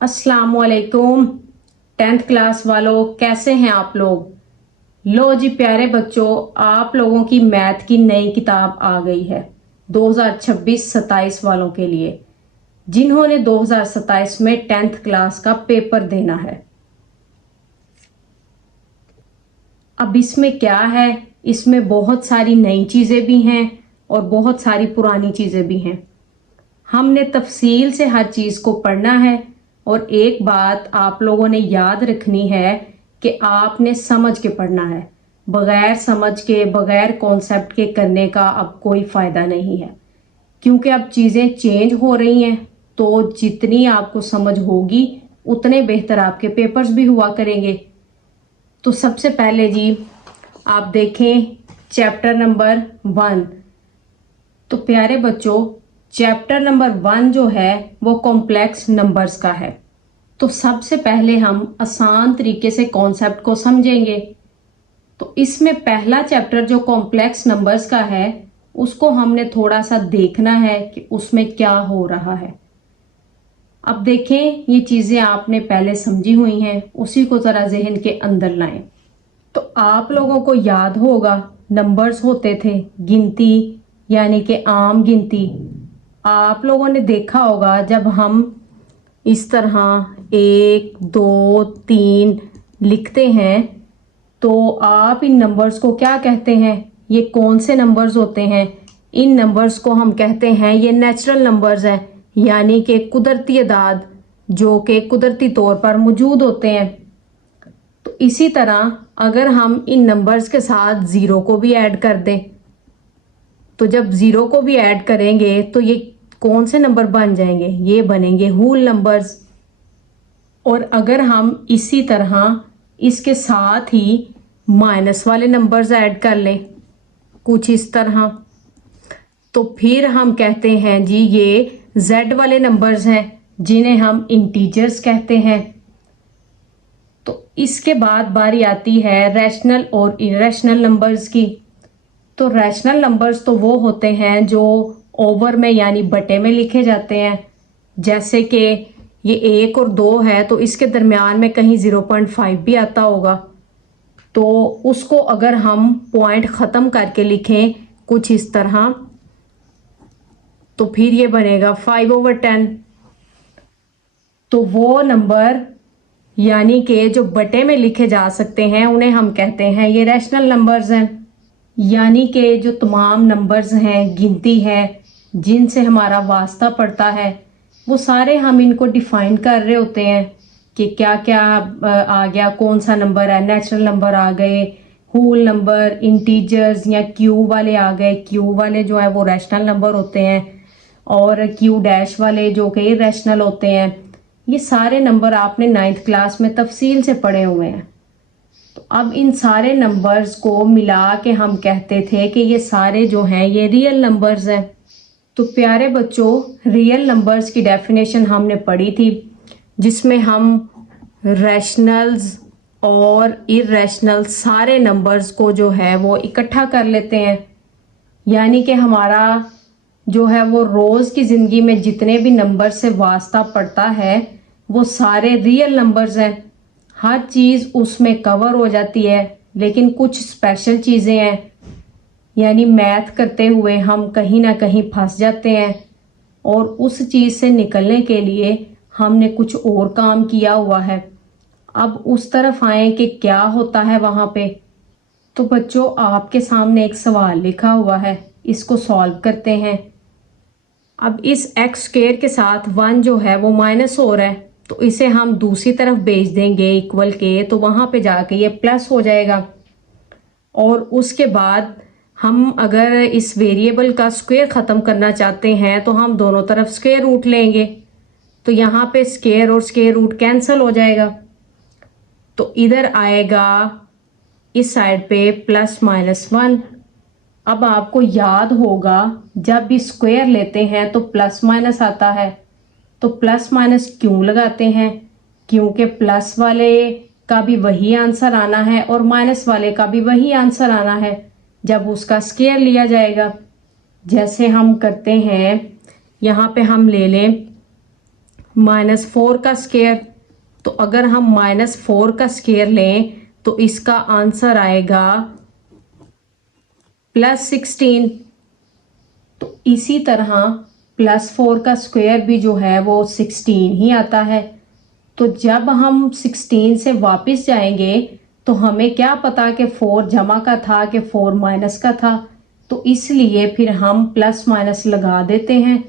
अस्सलामुअलैकुम। 10th class वालों, कैसे हैं आप लोग। लो जी प्यारे बच्चों, आप लोगों की मैथ की नई किताब आ गई है 2026-27 वालों के लिए, जिन्होंने 2027 में 10th क्लास का पेपर देना है। अब इसमें क्या है, इसमें बहुत सारी नई चीजें भी हैं और बहुत सारी पुरानी चीजें भी हैं। हमने तफसील से हर चीज को पढ़ना है और एक बात आप लोगों ने याद रखनी है कि आपने समझ के पढ़ना है। बगैर समझ के, बगैर कॉन्सेप्ट के करने का अब कोई फायदा नहीं है, क्योंकि अब चीजें चेंज हो रही हैं। तो जितनी आपको समझ होगी उतने बेहतर आपके पेपर्स भी हुआ करेंगे। तो सबसे पहले जी आप देखें चैप्टर नंबर 1। तो प्यारे बच्चों, चैप्टर नंबर 1 जो है वो कॉम्प्लेक्स नंबर्स का है। तो सबसे पहले हम आसान तरीके से कॉन्सेप्ट को समझेंगे। तो इसमें पहला चैप्टर जो कॉम्प्लेक्स नंबर्स का है, उसको हमने थोड़ा सा देखना है कि उसमें क्या हो रहा है। अब देखें, ये चीजें आपने पहले समझी हुई हैं, उसी को जरा जहन के अंदर लाएं। तो आप लोगों को याद होगा नंबर्स होते थे गिनती, यानी कि आम गिनती। आप लोगों ने देखा होगा जब हम इस तरह 1 2 3 लिखते हैं तो आप इन नंबर्स को क्या कहते हैं, ये कौन से नंबर्स होते हैं। इन नंबर्स को हम कहते हैं ये नेचुरल नंबर्स हैं, यानी कि कुदरती अदाद जो कि कुदरती तौर पर मौजूद होते हैं। तो इसी तरह अगर हम इन नंबर्स के साथ ज़ीरो को भी ऐड कर दें, तो जब ज़ीरो को भी ऐड करेंगे तो ये कौन से नंबर बन जाएंगे, ये बनेंगे होल नंबर्स। और अगर हम इसी तरह इसके साथ ही माइनस वाले नंबर्स ऐड कर लें कुछ इस तरह, तो फिर हम कहते हैं जी ये जेड वाले नंबर्स हैं, जिन्हें हम इंटीजर्स कहते हैं। तो इसके बाद बारी आती है रैशनल और इरेशनल नंबर्स की। तो रैशनल नंबर्स तो वो होते हैं जो ओवर में यानी बटे में लिखे जाते हैं। जैसे कि ये 1 और 2 है तो इसके दरमियान में कहीं 0.5 भी आता होगा, तो उसको अगर हम पॉइंट ख़त्म करके लिखें कुछ इस तरह, तो फिर ये बनेगा 5/10। तो वो नंबर यानी कि जो बटे में लिखे जा सकते हैं उन्हें हम कहते हैं ये रैशनल नंबर्स हैं। यानी कि जो तमाम नंबर्स हैं, गिनती है, जिनसे हमारा वास्ता पड़ता है, वो सारे हम इनको डिफाइन कर रहे होते हैं कि क्या क्या आ गया, कौन सा नंबर है। नेचुरल नंबर आ गए, होल नंबर, इंटीजर्स या क्यू वाले आ गए। क्यू वाले जो है वो रैशनल नंबर होते हैं और क्यू डैश वाले जो कि इरेशनल होते हैं। ये सारे नंबर आपने 9th क्लास में तफसील से पढ़े हुए हैं। तो अब इन सारे नंबर्स को मिला के हम कहते थे कि ये सारे जो हैं ये रियल नंबर्स हैं। तो प्यारे बच्चों, रियल नंबर्स की डेफिनेशन हमने पढ़ी थी, जिसमें हम रैशनल्स और इरेशनल सारे नंबर्स को जो है वो इकट्ठा कर लेते हैं। यानी कि हमारा जो है वो रोज़ की ज़िंदगी में जितने भी नंबर से वास्ता पड़ता है वो सारे रियल नंबर्स हैं। हर चीज़ उसमें कवर हो जाती है, लेकिन कुछ स्पेशल चीज़ें हैं, यानी मैथ करते हुए हम कहीं ना कहीं फंस जाते हैं और उस चीज़ से निकलने के लिए हमने कुछ और काम किया हुआ है। अब उस तरफ आए कि क्या होता है वहाँ पे। तो बच्चों, आपके सामने एक सवाल लिखा हुआ है, इसको सॉल्व करते हैं। अब इस एक्स स्क्वायर के साथ 1 जो है वो माइनस हो रहा है, तो इसे हम दूसरी तरफ भेज देंगे इक्वल के, तो वहां पे जाके ये प्लस हो जाएगा। और उसके बाद हम अगर इस वेरिएबल का स्क्वायर ख़त्म करना चाहते हैं तो हम दोनों तरफ स्क्वायर रूट लेंगे, तो यहाँ पे स्क्वायर और स्क्वायर रूट कैंसिल हो जाएगा। तो इधर आएगा इस साइड पे +-1। अब आपको याद होगा जब भी स्क्वायर लेते हैं तो प्लस माइनस आता है। तो प्लस माइनस क्यों लगाते हैं? क्योंकि प्लस वाले का भी वही आंसर आना है और माइनस वाले का भी वही आंसर आना है जब उसका स्क्वायर लिया जाएगा। जैसे हम करते हैं, यहाँ पे हम ले लें -4 का स्क्वायर। तो अगर हम -4 का स्क्वायर लें तो इसका आंसर आएगा +16। तो इसी तरह +4 का स्क्वायर भी जो है वो 16 ही आता है। तो जब हम 16 से वापस जाएंगे तो हमें क्या पता कि 4 जमा का था कि 4 माइनस का था, तो इसलिए फिर हम प्लस माइनस लगा देते हैं।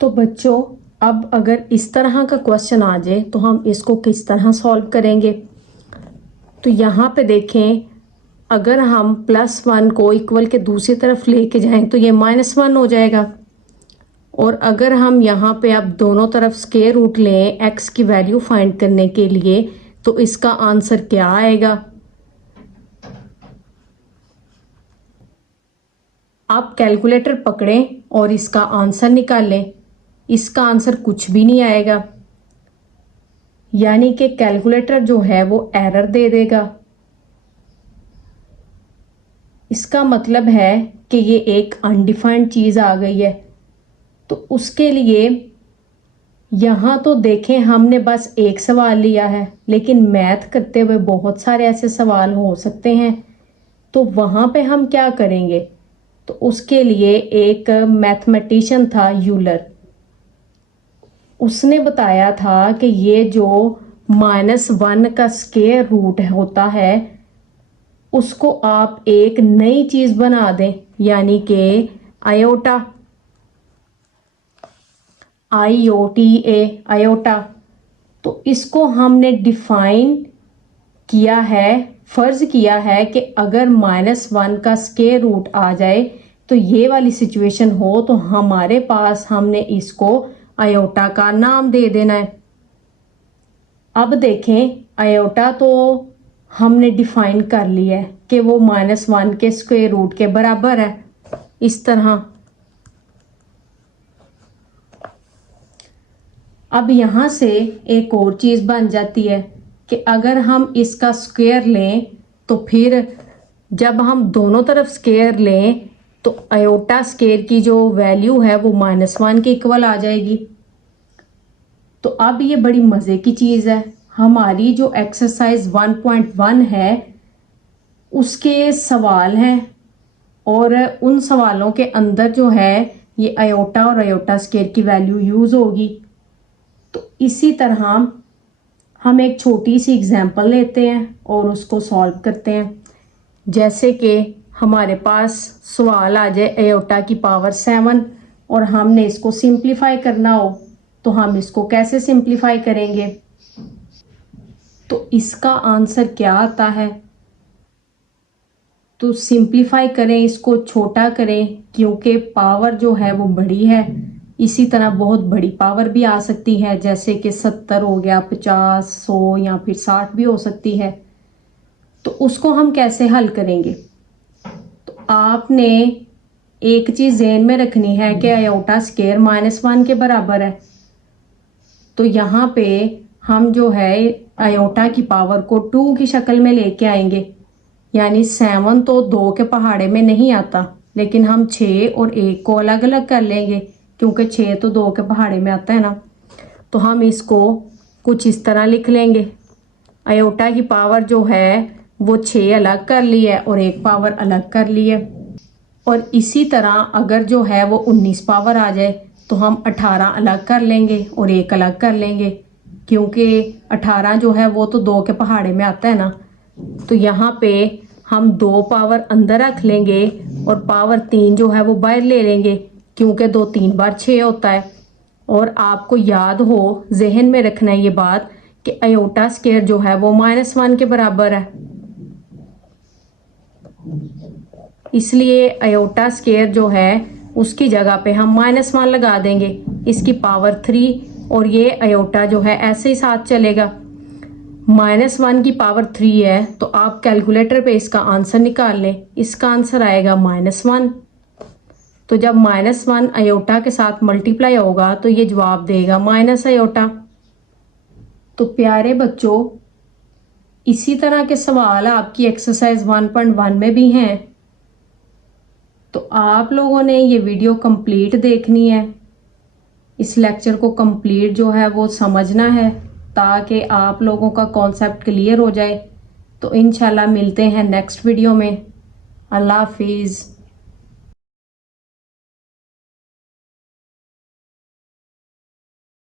तो बच्चों, अब अगर इस तरह का क्वेश्चन आ जाए तो हम इसको किस तरह सॉल्व करेंगे। तो यहाँ पे देखें, अगर हम +1 को इक्वल के दूसरी तरफ लेके जाएं तो ये -1 हो जाएगा। और अगर हम यहाँ पे अब दोनों तरफ स्क्वायर रूट लें x की वैल्यू फाइंड करने के लिए, तो इसका आंसर क्या आएगा। आप कैलकुलेटर पकड़ें और इसका आंसर निकालें। इसका आंसर कुछ भी नहीं आएगा, यानी कि कैलकुलेटर जो है वो एरर दे देगा। इसका मतलब है कि ये एक अनडिफाइंड चीज़ आ गई है। तो उसके लिए यहाँ तो देखें, हमने बस एक सवाल लिया है, लेकिन मैथ करते हुए बहुत सारे ऐसे सवाल हो सकते हैं। तो वहाँ पे हम क्या करेंगे, तो उसके लिए एक मैथमेटिशियन था यूलर। उसने बताया था कि ये जो -1 का स्क्वायर रूट होता है उसको आप एक नई चीज़ बना दें, यानी कि आयोटा, IOTA, आयोटा। तो इसको हमने डिफाइन किया है, फर्ज किया है कि अगर -1 का स्क्वायर रूट आ जाए तो ये वाली सिचुएशन हो तो हमारे पास हमने इसको आयोटा का नाम दे देना है। अब देखें, आयोटा तो हमने डिफाइन कर लिया है कि वो -1 के स्क्वायर रूट के बराबर है, इस तरह। अब यहाँ से एक और चीज़ बन जाती है कि अगर हम इसका स्क्वायर लें तो फिर जब हम दोनों तरफ स्क्वायर लें तो आयोटा स्क्वायर की जो वैल्यू है वो -1 के इक्वल आ जाएगी। तो अब ये बड़ी मज़े की चीज़ है। हमारी जो एक्सरसाइज 1.1 है उसके सवाल हैं, और उन सवालों के अंदर जो है ये आयोटा और आयोटा स्क्वायर की वैल्यू यूज़ होगी। तो इसी तरह हम एक छोटी सी एग्जांपल लेते हैं और उसको सॉल्व करते हैं। जैसे कि हमारे पास सवाल आ जाए आयोटा की पावर 7 और हमने इसको सिंप्लीफाई करना हो, तो हम इसको कैसे सिंप्लीफाई करेंगे। तो इसका आंसर क्या आता है, तो सिंप्लीफाई करें, इसको छोटा करें, क्योंकि पावर जो है वो बड़ी है। इसी तरह बहुत बड़ी पावर भी आ सकती है, जैसे कि 70 हो गया, 50, 100 या फिर 60 भी हो सकती है। तो उसको हम कैसे हल करेंगे। तो आपने एक चीज़ ज़हन में रखनी है कि आयोटा स्क्वायर -1 के बराबर है। तो यहाँ पे हम जो है आयोटा की पावर को 2 की शक्ल में लेके आएंगे, यानी 7 तो 2 के पहाड़े में नहीं आता, लेकिन हम 6 और 1 को अलग अलग कर लेंगे, क्योंकि 6 तो 2 के पहाड़े में आता है ना। तो हम इसको कुछ इस तरह लिख लेंगे। आयोटा की पावर जो है वो 6 अलग कर ली है और 1 पावर अलग कर ली है। और इसी तरह अगर जो है वो 19 पावर आ जाए तो हम 18 अलग कर लेंगे और 1 अलग कर लेंगे, क्योंकि 18 जो है वो तो 2 के पहाड़े में आता है ना। तो यहाँ पे हम 2 पावर अंदर रख लेंगे और पावर 3 जो है वो बाहर ले लेंगे, क्योंकि 2 3 बार 6 होता है। और आपको याद हो, जहन में रखना है ये बात कि आयोटा स्क्वायर जो है वो -1 के बराबर है, इसलिए आयोटा स्क्वायर जो है उसकी जगह पे हम -1 लगा देंगे, इसकी पावर 3, और ये आयोटा जो है ऐसे ही साथ चलेगा। -1 की पावर 3 है, तो आप कैलकुलेटर पे इसका आंसर निकाल लें। इसका आंसर आएगा -1। तो जब -1 आयोटा के साथ मल्टीप्लाई होगा तो ये जवाब देगा माइनस आयोटा। तो प्यारे बच्चों, इसी तरह के सवाल आपकी एक्सरसाइज 1.1 में भी हैं। तो आप लोगों ने ये वीडियो कंप्लीट देखनी है। इस लेक्चर को कंप्लीट जो है वो समझना है ताकि आप लोगों का कॉन्सेप्ट क्लियर हो जाए। तो इंशाल्लाह मिलते हैं नेक्स्ट वीडियो में। अल्लाह हाफिज़।